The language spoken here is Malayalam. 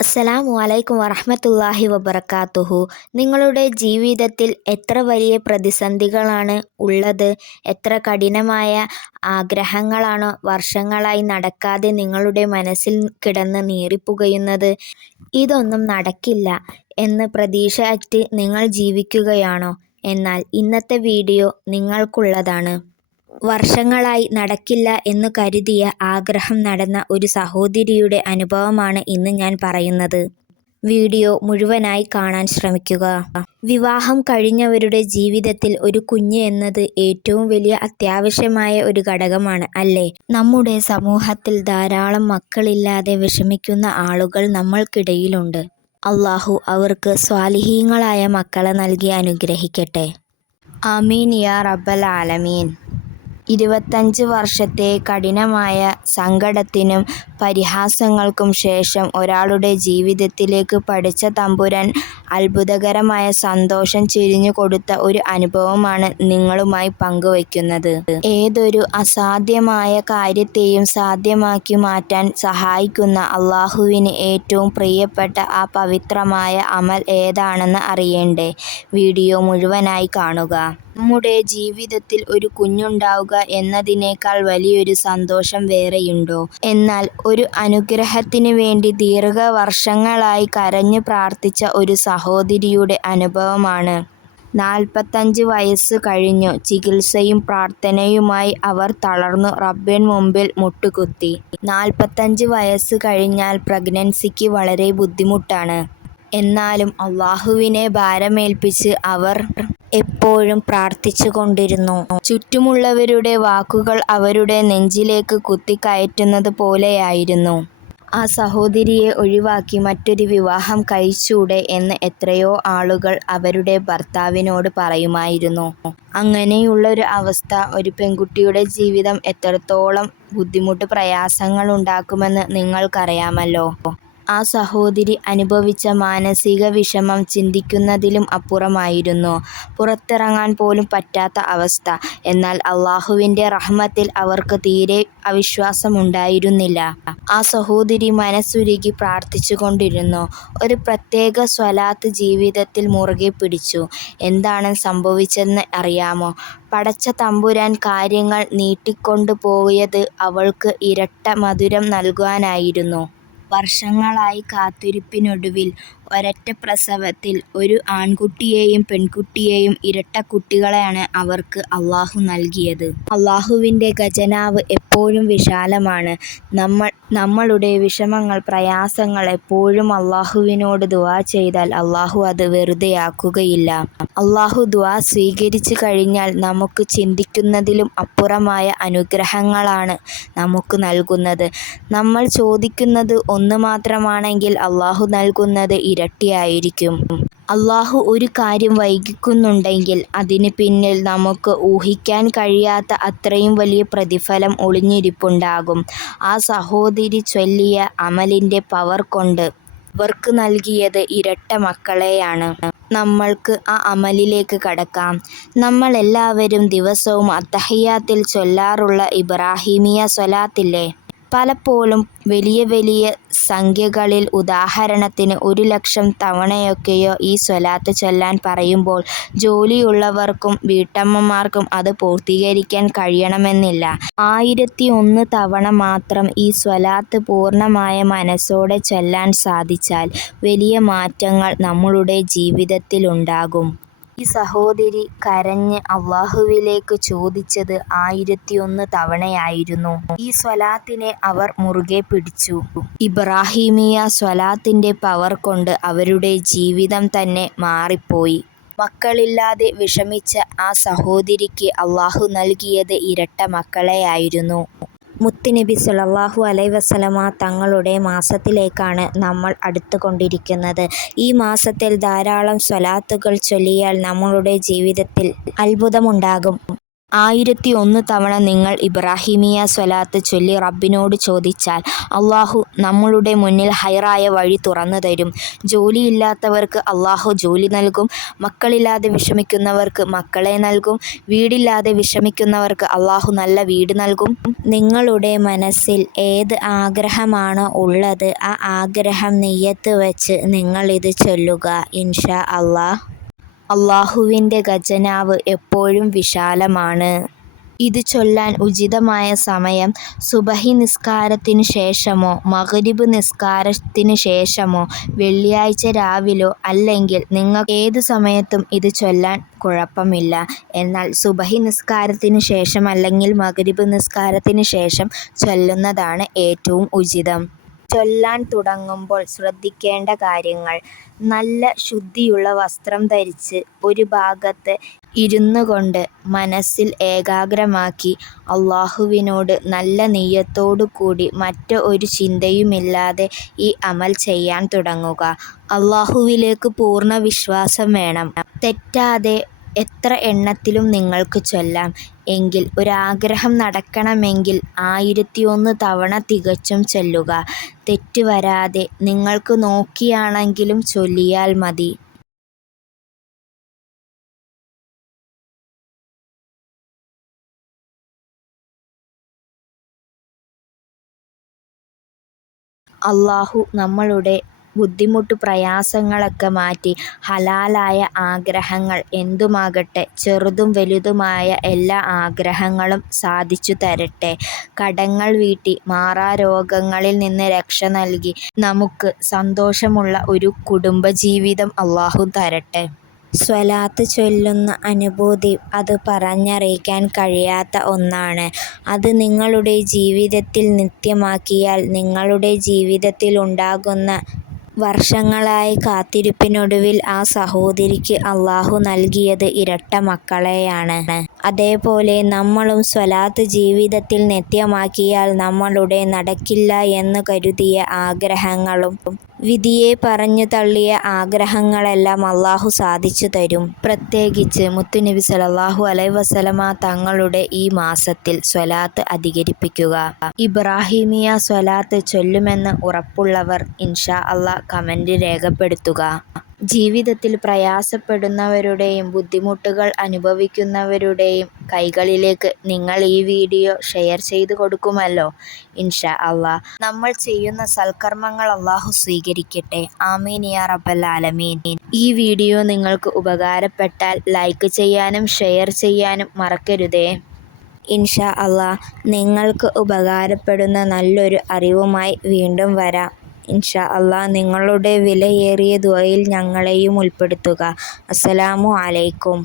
അസ്സലാമു അലൈക്കും വറഹ്മത്തുള്ളാഹി വബറകാതുഹു. നിങ്ങളുടെ ജീവിതത്തിൽ എത്ര വലിയ പ്രതിസന്ധികളാണ് ഉള്ളത്? എത്ര കഠിനമായ ആഗ്രഹങ്ങളാണോ വർഷങ്ങളായി നടക്കാതെ നിങ്ങളുടെ മനസ്സിൽ കിടന്ന് നീറിപ്പുകയുന്നത്? ഇതൊന്നും നടക്കില്ല എന്ന് പ്രതീക്ഷ അറ്റ് നിങ്ങൾ ജീവിക്കുകയാണോ? എന്നാൽ ഇന്നത്തെ വീഡിയോ നിങ്ങൾക്കുള്ളതാണ്. വർഷങ്ങളായി നടക്കില്ല എന്നു കരുതിയ ആഗ്രഹം നടന്ന ഒരു സഹോദരിയുടെ അനുഭവമാണ് ഇന്ന് ഞാൻ പറയുന്നത്. വീഡിയോ മുഴുവനായി കാണാൻ ശ്രമിക്കുക. വിവാഹം കഴിഞ്ഞവരുടെ ജീവിതത്തിൽ ഒരു കുഞ്ഞ് എന്നത് ഏറ്റവും വലിയ അത്യാവശ്യമായ ഒരു ഘടകമാണ്, അല്ലേ? നമ്മുടെ സമൂഹത്തിൽ ധാരാളം മക്കളില്ലാതെ വിഷമിക്കുന്ന ആളുകൾ നമ്മൾക്കിടയിലുണ്ട്. അല്ലാഹു അവർക്ക് സ്വാലിഹീങ്ങളായ മക്കളെ നൽകി അനുഗ്രഹിക്കട്ടെ. ആമീൻ യാ റബ്ബൽ ആലമീൻ. 25 വർഷത്തെ കഠിനമായ സങ്കടത്തിനും പരിഹാസങ്ങൾക്കും ശേഷം ഒരാളുടെ ജീവിതത്തിലേക്ക് പടച്ച തമ്പുരാൻ അത്ഭുതകരമായ സന്തോഷം ചൊരിഞ്ഞു കൊടുത്ത ഒരു അനുഭവമാണ് നിങ്ങളുമായി പങ്കുവയ്ക്കുന്നത്. ഏതൊരു അസാധ്യമായ കാര്യത്തെയും സാധ്യമാക്കി മാറ്റാൻ സഹായിക്കുന്ന അല്ലാഹുവിന് ഏറ്റവും പ്രിയപ്പെട്ട ആ പവിത്രമായ അമൽ ഏതാണെന്ന് അറിയണ്ടേ? വീഡിയോ മുഴുവനായി കാണുക. നമ്മുടെ ജീവിതത്തിൽ ഒരു കുഞ്ഞുണ്ടാവുക എന്നതിനേക്കാൾ വലിയൊരു സന്തോഷം വേറെയുണ്ടോ? എന്നാൽ ഒരു അനുഗ്രഹത്തിന് വേണ്ടി ദീർഘവർഷങ്ങളായി കരഞ്ഞു പ്രാർത്ഥിച്ച ഒരു സഹോദരിയുടെ അനുഭവമാണ്. 45 വയസ്സ് കഴിഞ്ഞു. ചികിത്സയും പ്രാർത്ഥനയുമായി അവർ തളർന്നു റബ്ബിൻ മുമ്പിൽ മുട്ടുകുത്തി. 45 വയസ്സ് കഴിഞ്ഞാൽ പ്രഗ്നൻസിക്ക് വളരെ ബുദ്ധിമുട്ടാണ്. എന്നാലും അല്ലാഹുവിനെ ഭാരമേൽപ്പിച്ച് അവർ എപ്പോഴും പ്രാർത്ഥിച്ചുകൊണ്ടിരുന്നു. ചുറ്റുമുള്ളവരുടെ വാക്കുകൾ അവരുടെ നെഞ്ചിലേക്ക് കുത്തിക്കയറ്റുന്നത് പോലെയായിരുന്നു. ആ സഹോദരിയെ ഒഴിവാക്കി മറ്റൊരു വിവാഹം കഴിച്ചൂടെ എന്ന് എത്രയോ ആളുകൾ അവരുടെ ഭർത്താവിനോട് പറയുമായിരുന്നു. അങ്ങനെയുള്ളൊരു അവസ്ഥ ഒരു പെൺകുട്ടിയുടെ ജീവിതം എത്രത്തോളം ബുദ്ധിമുട്ട് പ്രയാസങ്ങൾ ഉണ്ടാക്കുമെന്ന് നിങ്ങൾക്കറിയാമല്ലോ. ആ സഹോദരി അനുഭവിച്ച മാനസിക വിഷമം ചിന്തിക്കുന്നതിലും അപ്പുറമായിരുന്നു. പുറത്തിറങ്ങാൻ പോലും പറ്റാത്ത അവസ്ഥ. എന്നാൽ അല്ലാഹുവിൻ്റെ റഹ്മത്തിൽ അവർക്ക് തീരെ അവിശ്വാസമുണ്ടായിരുന്നില്ല. ആ സഹോദരി മനസ്സുരുകി പ്രാർത്ഥിച്ചുകൊണ്ടിരുന്നു. ഒരു പ്രത്യേക സ്വലാത്ത് ജീവിതത്തിൽ മുറുകെ പിടിച്ചു. എന്താണ് സംഭവിച്ചതെന്ന് അറിയാമോ? പടച്ച തമ്പുരാൻ കാര്യങ്ങൾ നീട്ടിക്കൊണ്ടു പോയത് അവൾക്ക് ഇരട്ട മധുരം നൽകാനായിരുന്നു. വർഷങ്ങളായി കാത്തിരിപ്പിനൊടുവിൽ ഒരൊറ്റ പ്രസവത്തിൽ ഒരു ആൺകുട്ടിയെയും പെൺകുട്ടിയെയും ഇരട്ട കുട്ടികളെയാണ് അവർക്ക് അല്ലാഹു നൽകിയത്. അല്ലാഹുവിൻ്റെ ഖജനാവ് എപ്പോഴും വിശാലമാണ്. നമ്മളുടെ വിഷമങ്ങൾ, പ്രയാസങ്ങൾ എപ്പോഴും അല്ലാഹുവിനോട് ദുആ ചെയ്താൽ അല്ലാഹു അത് വെറുതെയാക്കുകയില്ല. അല്ലാഹു ദുആ സ്വീകരിച്ചു കഴിഞ്ഞാൽ നമുക്ക് ചിന്തിക്കുന്നതിലും അപ്പുറമായ അനുഗ്രഹങ്ങളാണ് നമുക്ക് നൽകുന്നത്. നമ്മൾ ചോദിക്കുന്നത് ഒന്ന് മാത്രമാണെങ്കിൽ അല്ലാഹു നൽകുന്നത് ഇരട്ടിയായിരിക്കും. അല്ലാഹു ഒരു കാര്യം വൈകിക്കുന്നുണ്ടെങ്കിൽ അതിന് പിന്നിൽ നമുക്ക് ഊഹിക്കാൻ കഴിയാത്ത അത്രയും വലിയ പ്രതിഫലം ഒളിഞ്ഞിരിപ്പുണ്ടാകും. ആ സഹോദരി ചൊല്ലിയ അമലിൻ്റെ പവർ കൊണ്ട് അവർക്ക് നൽകിയത് ഇരട്ട മക്കളെയാണ്. നമ്മൾക്ക് ആ അമലിലേക്ക് കടക്കാം. നമ്മളെല്ലാവരും ദിവസവും അത്തഹിയ്യാത്തിൽ ചൊല്ലാറുള്ള ഇബ്രാഹീമിയ സ്വലാത്തില്ലേ? പലപ്പോഴും വലിയ വലിയ സംഖ്യകളിൽ, ഉദാഹരണത്തിന് 1,00,000 തവണയൊക്കെയോ ഈ സ്വലാത്ത് ചൊല്ലാൻ പറയുമ്പോൾ ജോലിയുള്ളവർക്കും വീട്ടമ്മമാർക്കും അത് പൂർത്തീകരിക്കാൻ കഴിയണമെന്നില്ല. 1001 തവണ മാത്രം ഈ സ്വലാത്ത് പൂർണ്ണമായ മനസ്സോടെ ചൊല്ലാൻ സാധിച്ചാൽ വലിയ മാറ്റങ്ങൾ നമ്മളുടെ ജീവിതത്തിലുണ്ടാകും. ഈ സഹോദരി കരഞ്ഞ് അല്ലാഹുവിലേക്ക് ചോദിച്ചത് 1001 തവണയായിരുന്നു. ഈ സ്വലാത്തിനെ അവർ മുറുകെ പിടിച്ചു. ഇബ്രാഹീമിയ സ്വലാത്തിന്റെ പവർ കൊണ്ട് അവരുടെ ജീവിതം തന്നെ മാറിപ്പോയി. മക്കളില്ലാതെ വിഷമിച്ച ആ സഹോദരിക്ക് അല്ലാഹു നൽകിയത് ഇരട്ട മക്കളെയായിരുന്നു. മുത്തുനബി സ്വല്ലല്ലാഹു അലൈഹി വസല്ലമ തങ്ങളുടെ മാസത്തിലേക്കാണ് നമ്മൾ അടുത്തുകൊണ്ടിരിക്കുന്നത്. ഈ മാസത്തിൽ ധാരാളം സ്വലാത്തുകൾ ചൊല്ലിയാൽ നമ്മളുടെ ജീവിതത്തിൽ അത്ഭുതമുണ്ടാകും. 1001 തവണ നിങ്ങൾ ഇബ്രാഹിമിയ സ്വലാത്ത് ചൊല്ലി റബ്ബിനോട് ചോദിച്ചാൽ അള്ളാഹു നമ്മളുടെ മുന്നിൽ ഹൈറായ വഴി തുറന്നു തരും. ജോലിയില്ലാത്തവർക്ക് അള്ളാഹു ജോലി നൽകും. മക്കളില്ലാതെ വിഷമിക്കുന്നവർക്ക് മക്കളെ നൽകും. വീടില്ലാതെ വിഷമിക്കുന്നവർക്ക് അള്ളാഹു നല്ല വീട് നൽകും. നിങ്ങളുടെ മനസ്സിൽ ഏത് ആഗ്രഹമാണോ ഉള്ളത് ആ ആഗ്രഹം നിയ്യത്ത് വെച്ച് നിങ്ങളിത് ചൊല്ലുക. ഇൻഷാ അള്ളാഹ്. അള്ളാഹുവിൻ്റെ ഖജനാവ് എപ്പോഴും വിശാലമാണ്. ഇത് ചൊല്ലാൻ ഉചിതമായ സമയം സുബഹി നിസ്കാരത്തിന് ശേഷമോ മഗ്‌രിബ് നിസ്കാരത്തിന് ശേഷമോ വെള്ളിയാഴ്ച രാവിലോ അല്ലെങ്കിൽ നിങ്ങൾക്ക് ഏതു സമയത്തും ഇത് ചൊല്ലാൻ കുഴപ്പമില്ല. എന്നാൽ സുബഹി നിസ്കാരത്തിന് ശേഷം അല്ലെങ്കിൽ മഗ്‌രിബ് നിസ്കാരത്തിന് ശേഷം ചൊല്ലുന്നതാണ് ഏറ്റവും ഉചിതം. ചൊല്ലാൻ തുടങ്ങുമ്പോൾ ശ്രദ്ധിക്കേണ്ട കാര്യങ്ങൾ: നല്ല ശുദ്ധിയുള്ള വസ്ത്രം ധരിച്ച് ഒരു ഭാഗത്ത് ഇരുന്നുകൊണ്ട് മനസ്സിൽ ഏകാഗ്രമാക്കി അള്ളാഹുവിനോട് നല്ല നിയ്യത്തോടു കൂടി മറ്റ് ഒരു ചിന്തയുമില്ലാതെ ഈ അമൽ ചെയ്യാൻ തുടങ്ങുക. അള്ളാഹുവിലേക്ക് പൂർണ്ണ വിശ്വാസം വേണം. തെറ്റാതെ എത്ര എണ്ണത്തിലും നിങ്ങൾക്ക് ചൊല്ലാം. എങ്കിൽ ഒരാഗ്രഹം നടക്കണമെങ്കിൽ 1001 തവണ തികച്ചും ചൊല്ലുക. തെറ്റ് വരാതെ നിങ്ങൾക്ക് നോക്കിയാണെങ്കിലും ചൊല്ലിയാൽ മതി. അള്ളാഹു നമ്മളുടെ ബുദ്ധിമുട്ട് പ്രയാസങ്ങളൊക്കെ മാറ്റി ഹലാലായ ആഗ്രഹങ്ങൾ എന്തുമാകട്ടെ ചെറുതും വലുതുമായ എല്ലാ ആഗ്രഹങ്ങളും സാധിച്ചു തരട്ടെ. കടങ്ങൾ വീട്ടി മാറാരോഗങ്ങളിൽ നിന്ന് രക്ഷ നൽകി നമുക്ക് സന്തോഷമുള്ള ഒരു കുടുംബജീവിതം അള്ളാഹു തരട്ടെ. സ്വലാത്ത് ചൊല്ലുന്ന അനുഭൂതി അത് പറഞ്ഞറിയിക്കാൻ കഴിയാത്ത ഒന്നാണ്. അത് നിങ്ങളുടെ ജീവിതത്തിൽ നിത്യമാക്കിയാൽ നിങ്ങളുടെ ജീവിതത്തിലുണ്ടാകുന്ന വർഷങ്ങളായ കാത്തിരിപ്പിനൊടുവിൽ ആ സഹോദരിക്ക് അള്ളാഹു നൽകിയത് ഇരട്ട മക്കളെയാണ്. അതേപോലെ നമ്മളും സ്വലാത്ത് ജീവിതത്തിൽ നിത്യമാക്കിയാൽ നമ്മളുടെ നടക്കില്ല എന്ന് കരുതിയ ആഗ്രഹങ്ങളും വിധിയെ പറഞ്ഞു തള്ളിയ ആഗ്രഹങ്ങളെല്ലാം അള്ളാഹു സാധിച്ചു തരും. പ്രത്യേകിച്ച് മുത്തുനബി സ്വല്ലല്ലാഹു അലൈഹി വസല്ലമ തങ്ങളുടെ ഈ മാസത്തിൽ സ്വലാത്ത് അധികരിപ്പിക്കുക. ഇബ്രാഹിമിയ സ്വലാത്ത് ചൊല്ലുമെന്ന് ഉറപ്പുള്ളവർ ഇൻഷാ അള്ളാഹ് കമന്റ് രേഖപ്പെടുത്തുക. ജീവിതത്തിൽ പ്രയാസപ്പെടുന്നവരുടെയും ബുദ്ധിമുട്ടുകൾ അനുഭവിക്കുന്നവരുടെയും കൈകളിലേക്ക് നിങ്ങൾ ഈ വീഡിയോ ഷെയർ ചെയ്ത് കൊടുക്കുമല്ലോ. ഇൻഷാ അള്ളാഹ് നമ്മൾ ചെയ്യുന്ന സൽക്കർമ്മങ്ങൾ അള്ളാഹു സ്വീകരിക്കട്ടെ. ആമീൻ യാ റബ്ബൽ ആലമീൻ. ഈ വീഡിയോ നിങ്ങൾക്ക് ഉപകാരപ്പെട്ടാൽ ലൈക്ക് ചെയ്യാനും ഷെയർ ചെയ്യാനും മറക്കരുതേ. ഇൻഷാ അള്ളാഹ് നിങ്ങൾക്ക് ഉപകാരപ്പെടുന്ന നല്ലൊരു അറിവുമായി വീണ്ടും വരാം. ഇൻഷാ അള്ളാഹ് നിങ്ങളുടെ വിലയേറിയ ദുആയിൽ ഞങ്ങളെയും ഉൾപ്പെടുത്തുക. അസ്സലാമു അലൈക്കും.